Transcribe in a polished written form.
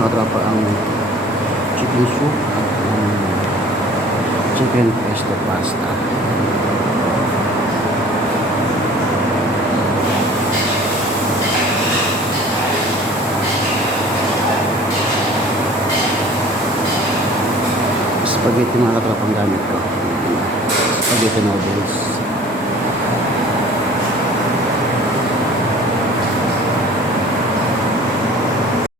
mga katropa ang chicken soup at ang chicken pesto pasta. Spaghetti mga katropa ang gamit ko. Spaghetti noodles.